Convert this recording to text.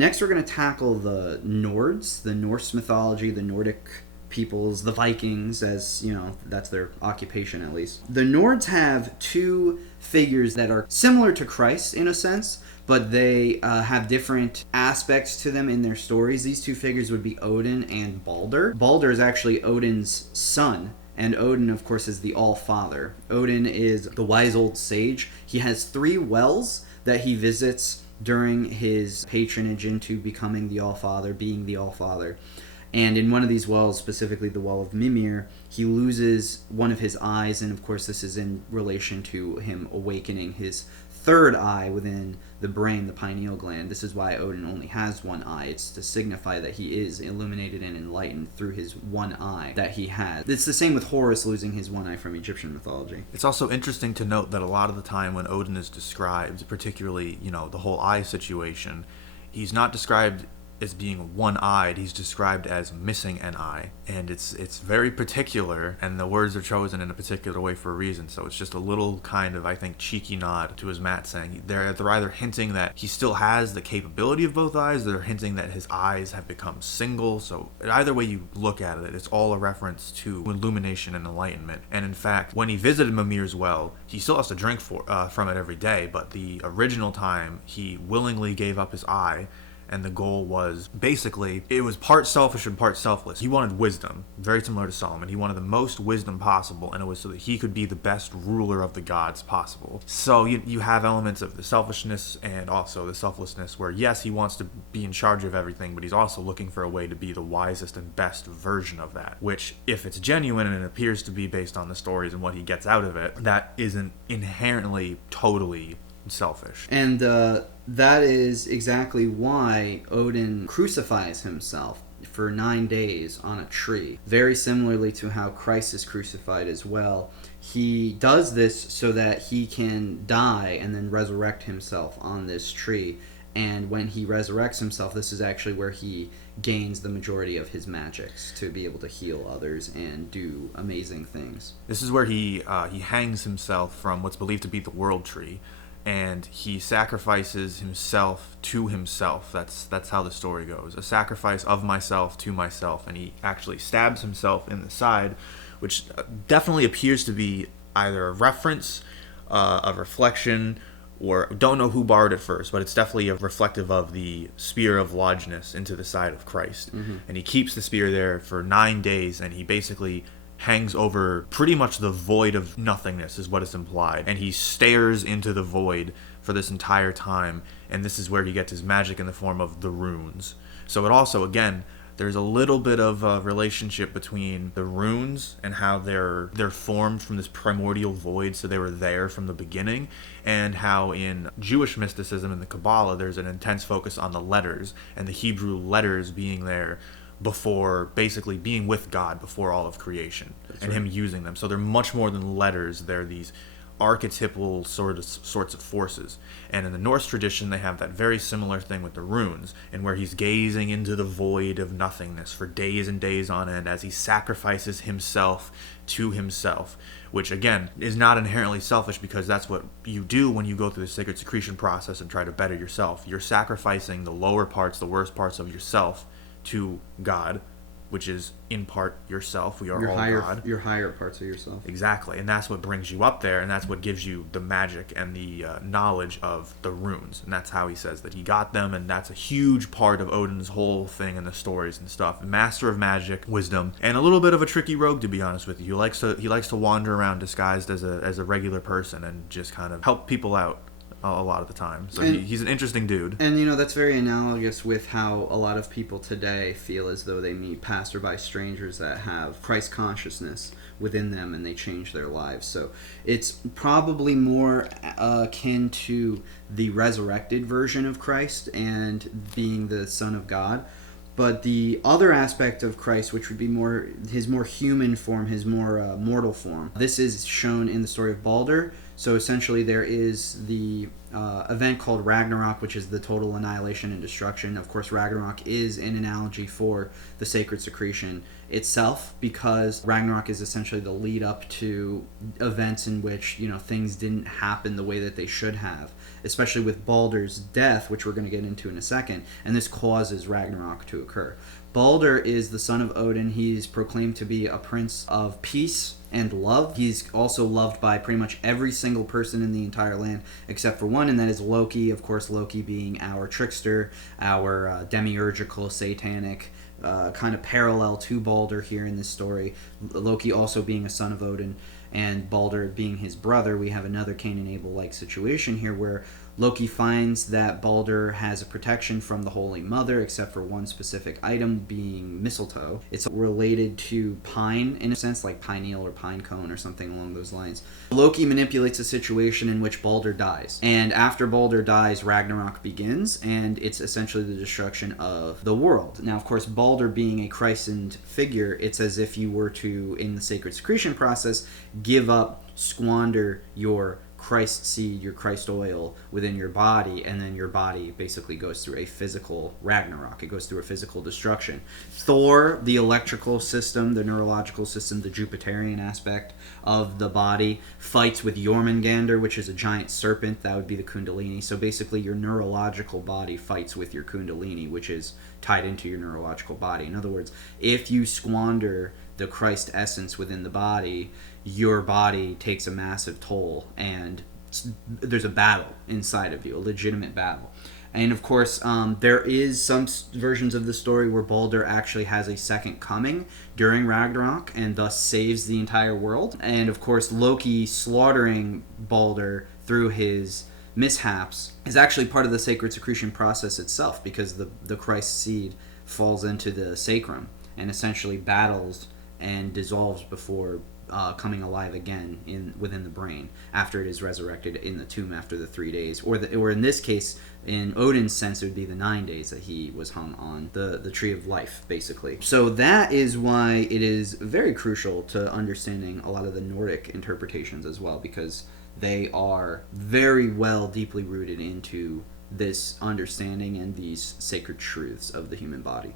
Next, we're going to tackle the Nords, the Norse mythology, the Nordic peoples, the Vikings, as, you know, that's their occupation at least. The Nords have two figures that are similar to Christ in a sense, but they have different aspects to them in their stories. These two figures would be Odin and Balder. Balder is actually Odin's son, and Odin, of course, is the All-Father. Odin is the wise old sage. He has 3 wells that he visits during his patronage into becoming the All-Father, being the All-Father. And in one of these wells, specifically the well of Mimir, he loses one of his eyes, and of course this is in relation to him awakening his third eye within the brain, the pineal gland. This is why Odin only has one eye. It's to signify that he is illuminated and enlightened through his one eye that he has. It's the same with Horus losing his one eye from Egyptian mythology. It's also interesting to note that a lot of the time when Odin is described, particularly, you know, the whole eye situation, he's not described as being one-eyed, he's described as missing an eye, and it's very particular, and the words are chosen in a particular way for a reason. So it's just a little kind of, I think, cheeky nod to, as Matt saying, they're either hinting that he still has the capability of both eyes, they're hinting that his eyes have become single. So either way you look at it, it's all a reference to illumination and enlightenment. And in fact, when he visited Mimir's well, he still has to drink from it every day, but the original time he willingly gave up his eye. And the goal was, basically, it was part selfish and part selfless. He wanted wisdom, very similar to Solomon. He wanted the most wisdom possible, and it was so that he could be the best ruler of the gods possible. So you have elements of the selfishness and also the selflessness where, yes, he wants to be in charge of everything, but he's also looking for a way to be the wisest and best version of that. Which, if it's genuine and it appears to be based on the stories and what he gets out of it, that isn't inherently totally selfish. And that is exactly why Odin crucifies himself for 9 days on a tree. Very similarly to how Christ is crucified as well. He does this so that he can die and then resurrect himself on this tree. And when he resurrects himself, this is actually where he gains the majority of his magics to be able to heal others and do amazing things. This is where he hangs himself from what's believed to be the world tree. And he sacrifices himself to himself. That's how the story goes. A sacrifice of myself to myself. And he actually stabs himself in the side, which definitely appears to be either a reference, a reflection, or don't know who borrowed it first, but it's definitely a reflective of the spear of Longinus into the side of Christ. Mm-hmm. And he keeps the spear there for 9 days, and he basically hangs over pretty much the void of nothingness is what is implied, and he stares into the void for this entire time, and this is where he gets his magic in the form of the runes. So it also, again, there's a little bit of a relationship between the runes and how they're formed from this primordial void, so they were there from the beginning, and how in Jewish mysticism and the Kabbalah there's an intense focus on the letters, and the Hebrew letters being there before basically being with God before all of creation. That's and right. Him using them. So they're much more than letters. They're these archetypal sorts of forces. And in the Norse tradition, they have that very similar thing with the runes, and where he's gazing into the void of nothingness for days and days on end as he sacrifices himself to himself, which again is not inherently selfish, because that's what you do when you go through the sacred secretion process and try to better yourself. You're sacrificing the lower parts, the worst parts of yourself to God, which is in part yourself. We are all God. Your higher parts of yourself. Exactly, and that's what brings you up there, and that's what gives you the magic and the knowledge of the runes, and that's how he says that he got them, and that's a huge part of Odin's whole thing in the stories and stuff. Master of magic, wisdom, and a little bit of a tricky rogue, to be honest with you. He likes to wander around disguised as a regular person and just kind of help people out a lot of the time. So he's an interesting dude. And, that's very analogous with how a lot of people today feel as though they meet passerby strangers that have Christ consciousness within them and they change their lives. So it's probably more akin to the resurrected version of Christ and being the Son of God. But the other aspect of Christ, which would be his more human form, his more mortal form, this is shown in the story of Balder. So essentially there is the event called Ragnarok, which is the total annihilation and destruction. Of course, Ragnarok is an analogy for the sacred secretion itself, because Ragnarok is essentially the lead up to events in which, things didn't happen the way that they should have, especially with Baldur's death, which we're going to get into in a second, and this causes Ragnarok to occur. Baldur is the son of Odin. He's proclaimed to be a prince of peace and love. He's also loved by pretty much every single person in the entire land except for one, and that is Loki. Of course, Loki being our trickster, our demiurgical, satanic kind of parallel to Baldur here in this story. Loki also being a son of Odin, and Baldur being his brother. We have another Cain and Abel-like situation here where Loki finds that Baldur has a protection from the Holy Mother, except for one specific item being mistletoe. It's related to pine, in a sense, like pineal or pine cone or something along those lines. Loki manipulates a situation in which Baldur dies. And after Baldur dies, Ragnarok begins, and it's essentially the destruction of the world. Now, of course, Baldur being a christened figure, it's as if you were to, in the sacred secretion process, give up, squander your Christ seed, your Christ oil within your body, and then your body basically goes through a physical Ragnarok. It goes through a physical destruction. Thor, the electrical system, the neurological system, the Jupiterian aspect of the body, fights with Jormungandr, which is a giant serpent. That would be the Kundalini. So basically your neurological body fights with your Kundalini, which is tied into your neurological body. In other words, if you squander the Christ essence within the body, your body takes a massive toll, and there's a battle inside of you, a legitimate battle. And of course, there is some versions of the story where Baldur actually has a second coming during Ragnarok and thus saves the entire world. And of course, Loki slaughtering Baldur through his mishaps is actually part of the sacred secretion process itself, because the Christ seed falls into the sacrum and essentially battles and dissolves before coming alive again within the brain after it is resurrected in the tomb after the 3 days, or in this case, in Odin's sense, it would be the 9 days that he was hung on the tree of life, basically. So that is why it is very crucial to understanding a lot of the Nordic interpretations as well, because they are very well deeply rooted into this understanding and these sacred truths of the human body.